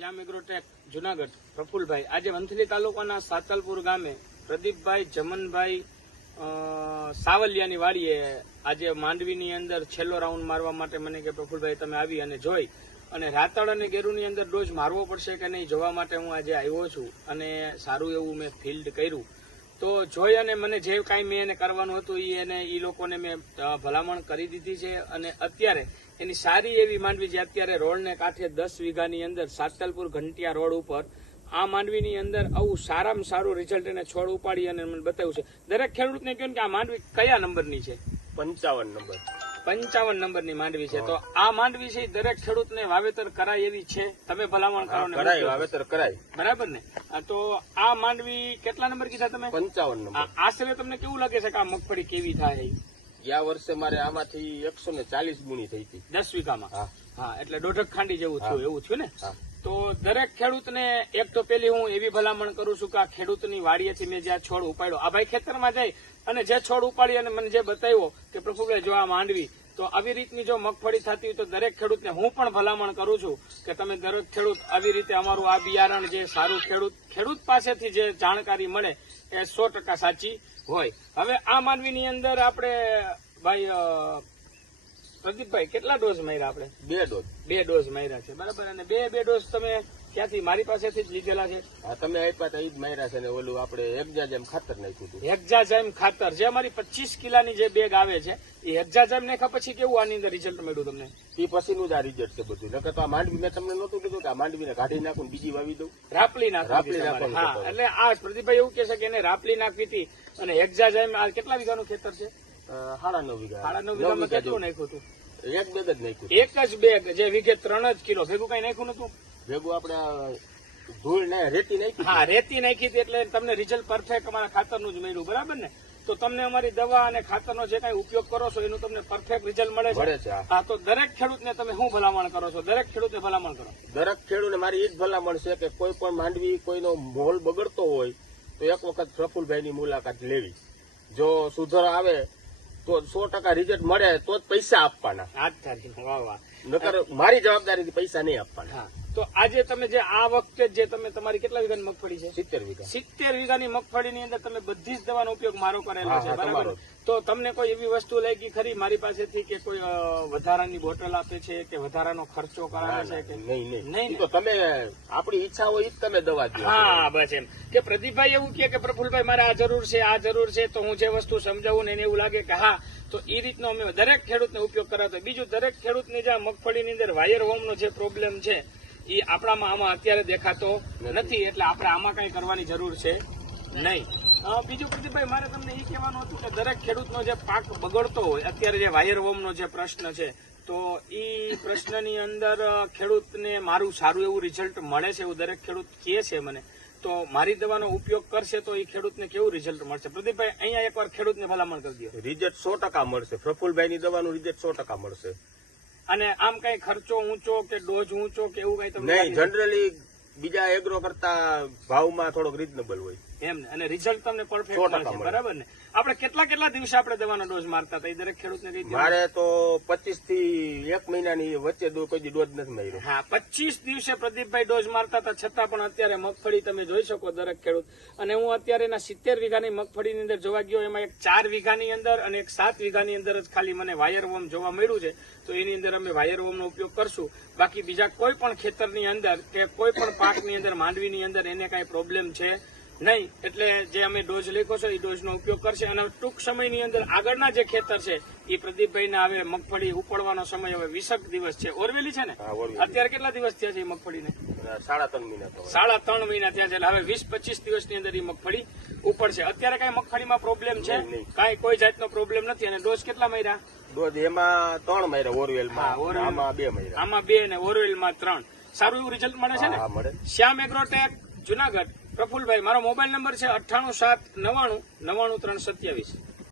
શ્યામ Agrotech Junagadh Prafulbhai આજે વંથલી તાલુકાના સાતલપુર ગામે પ્રદીપભાઈ જમનભાઈ સાવલિયાની વાડીએ આજે માંડવીની અંદર છેલ્લો રાઉન્ડ મારવા માટે મને કે પ્રફુલભાઈ તમે આવી અને જોઈ અને રાતળ અને ગેરુની અંદર ડોઝ મારવો પડશે કે નહીં જોવા માટે હું આજે આવ્યો છું અને સારું એવું મેં ફિલ્ડ કર્યું તો જોઈ અને મને જે કાંઈ મેં એને કરવાનું હતું એ લોકોને મેં ભલામણ કરી દીધી છે અને અત્યારે એની સારી એવી માંડવી જે અત્યારે રોડને કાંઠે 10 વીઘાની અંદર સાતલપુર ઘંટિયા રોડ ઉપર આ માંડવીની અંદર આવું સારામાં સારું રિઝલ્ટ એને છોડ ઉપાડી અને મને બતાવ્યું છે. દરેક ખેડૂતને કહ્યું કે આ માંડવી કયા નંબરની છે? 55 નંબરની માંડવી છે. તો આ માંડવી છે દરેક ખેડૂતને વાવેતર કરાય એવી છે. તમે ભલામણ કરો ને વાવેતર કરાય, બરાબર ને? તો આ માંડવી કેટલા નંબર કીધા તમે? 55 નંબર. આશરે તમને કેવું લાગે છે કે આ મગફળી કેવી થાય? ગયા વર્ષે મારે આમાંથી 140 ગુણી થઈ હતી 10 વીઘામાં. હા, એટલે દોઢક ખાંડી જેવું થયું, એવું થયું ને? તો દરેક ખેડૂતને એક તો પેલી હું એવી ભલામણ કરું છું કે આ ખેડૂતની વાડીએથી મેં જે છોડ ઉપાડ્યો, આ ભાઈ ખેતરમાં જાય અને જે છોડ ઉપાડી અને મને જે બતાવ્યો કે પ્રફુલભાઈ જો આ માંડવી, તો આવી રીતની જો મગફળી થતી હોય તો દરેક ખેડૂતને હું પણ ભલામણ કરું છું કે તમે દરેક ખેડૂત આવી રીતે અમારું આ બિયારણ જે સારું ખેડૂત પાસેથી જે જાણકારી મળે એ 100% સાચી હોય. હવે આ માંડવીની અંદર આપણે ભાઈ પ્રદીપભાઈ કેટલા ડોઝ માર્યા? આપણે 2 ડોઝ માર્યા છે, બરાબર? અને બે ડોઝ તમે ક્યાંથી? મારી પાસેથી જ લીધેલા છે? તમે આપ્યા હતા ઈ જ માર્યા છે. ને ઓલું આપણે હેક્ઝાઝાઇમ ખાતર નાખ્યું હતું. હેક્ઝાઝાઇમ ખાતર જે અમારી 25 કિલાની જે બેગ આવે છે એ હેક્ઝાઝાઇમ નાખ્યા પછી કેવું આની અંદર રિઝલ્ટ મળ્યું તમને? એ પછીનું જ આ રિઝલ્ટ છે બધું. નકર તો આ માંડવી મેં તમને નહોતું કીધું કે આ માંડવીને કાઢી નાખું બીજી વાવી દઉં? રાપલી નાખવી. હા, એટલે આ પ્રદીપભાઈ એવું કે છે કે એને રાપલી નાખવી હતી. અને હેક્ઝાઝાઇમ આ કેટલા વીઘાનું ખેતર છે? 9.5 વીઘા. 9.5 વીઘામાં કેટલું નાખ્યું હતું? એક બેગ જ નાખ્યું. એક જ બેગ, જે વીઘે 3 જ કિલો. ભેગું કઈ નાખ્યું નતું? ભેગું આપણે ધૂળ ને રેતી નાખી. હા, રેતી નાખી હતી એટલે તમને રિઝલ્ટ પરફેક્ટ અમારા ખાતરનું જ મળ્યું, બરાબર ને? તો તમને અમારી દવા અને ખાતરનો જે કઈ ઉપયોગ કરો છો એનું તમને પરફેક્ટ રિઝલ્ટ મળે છે. હા, તો દરેક ખેડૂતને તમે શું ભલામણ કરો છો? દરેક ખેડૂતને ભલામણ કરો. દરેક ખેડૂતને મારી એ જ ભલામણ છે કે કોઈ પણ માંડવી કોઈનો મોલ બગડતો હોય તો એક વખત પ્રફુલભાઈની મુલાકાત લેવી. જો સુધારો આવે તો 100% રિઝલ્ટ મળે તો જ પૈસા આપવાના. વાહ વાહ. નકર મારી જવાબદારીથી પૈસા નહીં આપવાના. તો આજે તમે જે આ વખતે જે તમે તમારી કેટલા વીઘાની મગફળી છે? 70 વીઘા. 70 વીઘાની મગફળીની અંદર તમે બધી જ દવાનો ઉપયોગ મારો કરેલો છે, બરાબર? તો તમને કોઈ એવી વસ્તુ લાગી ખરી મારી પાસેથી કે કોઈ વધારાની બોટલ આપે છે કે વધારાનો ખર્ચો કરાવે છે કે નહીં? તો તમે આપણી ઈચ્છા હોય એ જ તમે દવા દો. હા, બસ એમ કે પ્રદીપભાઈ એવું કે પ્રફુલભાઈ મારે આ જરૂર છે, આ જરૂર છે, તો હું જે વસ્તુ સમજાવું ને એને એવું લાગે કે હા, તો એ રીતનો અમે દરેક ખેડૂતને ઉપયોગ કરાવતો. બીજું, દરેક ખેડૂતની જે મગફળીની અંદર વાયર વોર્મનો જે પ્રોબ્લેમ છે એ આપણામાં આમાં અત્યારે દેખાતો નથી, એટલે આપણે આમાં કઈ કરવાની જરૂર છે નહીં. બીજું પ્રદીપભાઈ મારે તમને એ કહેવાનું હતું કે દરેક ખેડૂતનો જે પાક બગડતો હોય અત્યારે જે વાયર વોર્મનો જે પ્રશ્ન છે, તો એ પ્રશ્નની અંદર ખેડૂતને મારું સારું એવું રિઝલ્ટ મળે છે એવું દરેક ખેડૂત કહે છે મને. તો મારી દવાનો ઉપયોગ કરશે તો એ ખેડૂતને કેવું રિઝલ્ટ મળશે? પ્રદીપભાઈ અહીંયા એકવાર ખેડૂતને ભલામણ કરી દો. રિઝલ્ટ 100% મળશે. પ્રફુલભાઈની દવાનું રિઝલ્ટ 100% મળશે. અને આમ કઈ ખર્ચો ઊંચો કે ડોઝ ઊંચો કે એવું કઈ તમને? નહીં, જનરલી બીજા એગ્રો કરતા ભાવમાં થોડોક રીઝનેબલ હોય એમ ને. અને રિઝલ્ટ તમને પરફેક્ટ મળશે, બરાબર ને? આપણે કેટલા દિવસે આપણે દવાનો ડોઝ મારતા હતા એ દરેક ખેડૂતને કહી દો. મારે તો 25 થી 1 મહિનાની વચ્ચે કોઈ ડોઝ નથી માર્યો. હા, 25 દિવસે પ્રદીપભાઈ ડોઝ મારતા હતા, છતાં પણ અત્યારે મગફળી તમે જોઈ શકો દરેક ખેડૂત. અને હું અત્યારે એના 70 વીઘાની મગફળીની અંદર જોવા ગયો, એમાં એક 4 વીઘાની અંદર અને એક 7 વીઘાની અંદર જ ખાલી મને વાયર વોર્મ જોવા મળ્યું છે. તો એની અંદર અમે વાયર વોર્મનો ઉપયોગ કરશું. બાકી બીજા કોઈ પણ ખેતરની અંદર કે કોઈ પણ પાકની અંદર માંડવીની અંદર એને કઈ પ્રોબ્લેમ છે નહીં. એટલે જે અમે ડોઝ લખ્યો છે એ ડોઝનો ઉપયોગ કરશે. અને ટૂંક સમયની અંદર આગળના જે ખેતર છે એ પ્રદીપભાઈને હવે મગફળી ઉપાડવાનો સમય હવે 20 દિવસ છે. ઓરવેલી છે ને? અત્યારે કેટલા દિવસ થયા છે એ મગફળીને? 3.5 મહિના. 3.5 મહિના થયા છે. એટલે હવે 20-25 દિવસની અંદર એ મગફળી ઉપડશે. અત્યારે કઈ મગફળીમાં પ્રોબ્લેમ છે? કઈ કોઈ જાતનો પ્રોબ્લેમ નથી. અને ડોઝ કેટલા માર્યા? ડોઝ એમાં 3 માર્યા ઓરવેલમાં, આમાં 2 માર્યા. આમાં 2 અને ઓરવેલમાં 3. સારું એવું રિઝલ્ટ મળે છે ને? શ્યામ એગ્રોટેક જુનાગઢ પ્રફુલભાઈ. મારો મોબાઈલ નંબર છે 98 7 99 99 327.